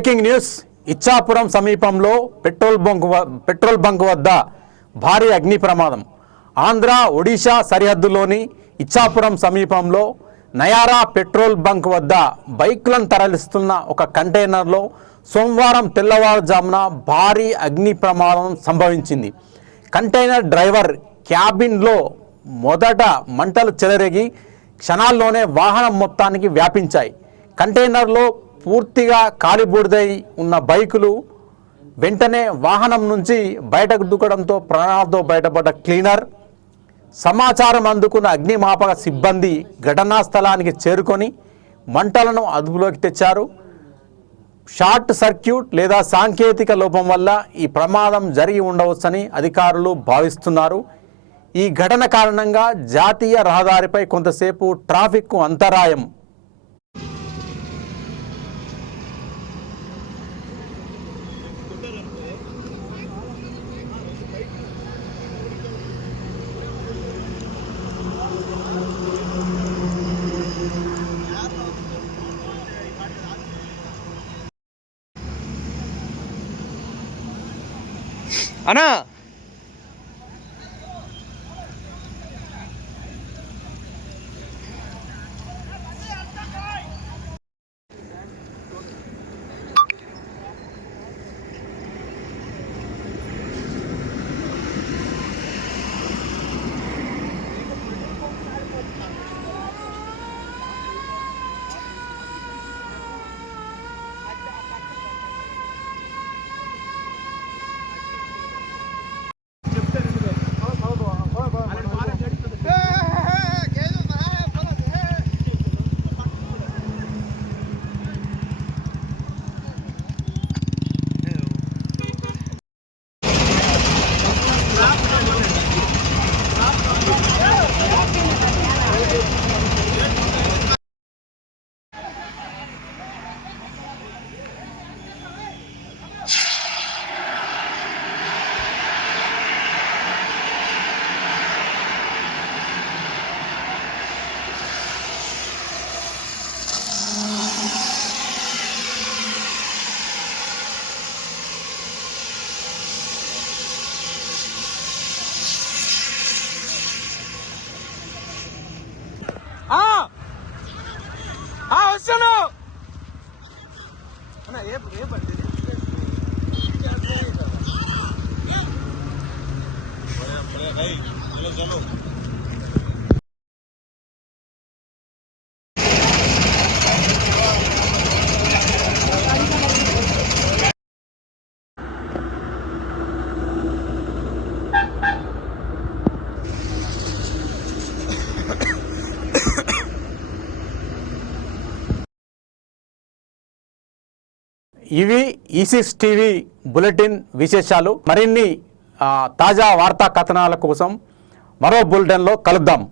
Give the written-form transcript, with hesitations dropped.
Breaking news Ichchapuram సమీపంలో petrol bunk వద్ద భారీ అగ్ని ప్రమాదం. ఆంధ్ర ఒడిశా సరిహద్దులోని ఇచ్చాపురం సమీపంలో నయారా పెట్రోల్ బంక్ వద్ద బైక్లను తరలిస్తున్న ఒక కంటైనర్లో సోమవారం తెల్లవారుజామున భారీ అగ్ని ప్రమాదం సంభవించింది. కంటైనర్ డ్రైవర్ క్యాబిన్లో మొదట మంటలు చెలరేగి క్షణాల్లోనే వాహనం మొత్తానికి వ్యాపించాయి. కంటైనర్లో పూర్తిగా కాలిబూడిదై ఉన్న బైకులు వెంటనే వాహనం నుంచి బయటకు దూకడంతో ప్రాణాలతో బయటపడ్డ క్లీనర్. సమాచారం అందుకున్న అగ్నిమాపక సిబ్బంది ఘటనా స్థలానికి చేరుకొని మంటలను అదుపులోకి తెచ్చారు. షార్ట్ సర్క్యూట్ లేదా సాంకేతిక లోపం వల్ల ఈ ప్రమాదం జరిగి ఉండవచ్చని అధికారులు భావిస్తున్నారు. ఈ ఘటన కారణంగా జాతీయ రహదారిపై కొంతసేపు ట్రాఫిక్కు అంతరాయం. అన్నా వస్తాను అన్న. ఏ బండి ఇవి ఈ6 టీవీ బులెటిన్ విశేషాలు. మరిన్ని తాజా వార్తా కథనాల కోసం మరో బులెటిన్లో కలుద్దాం.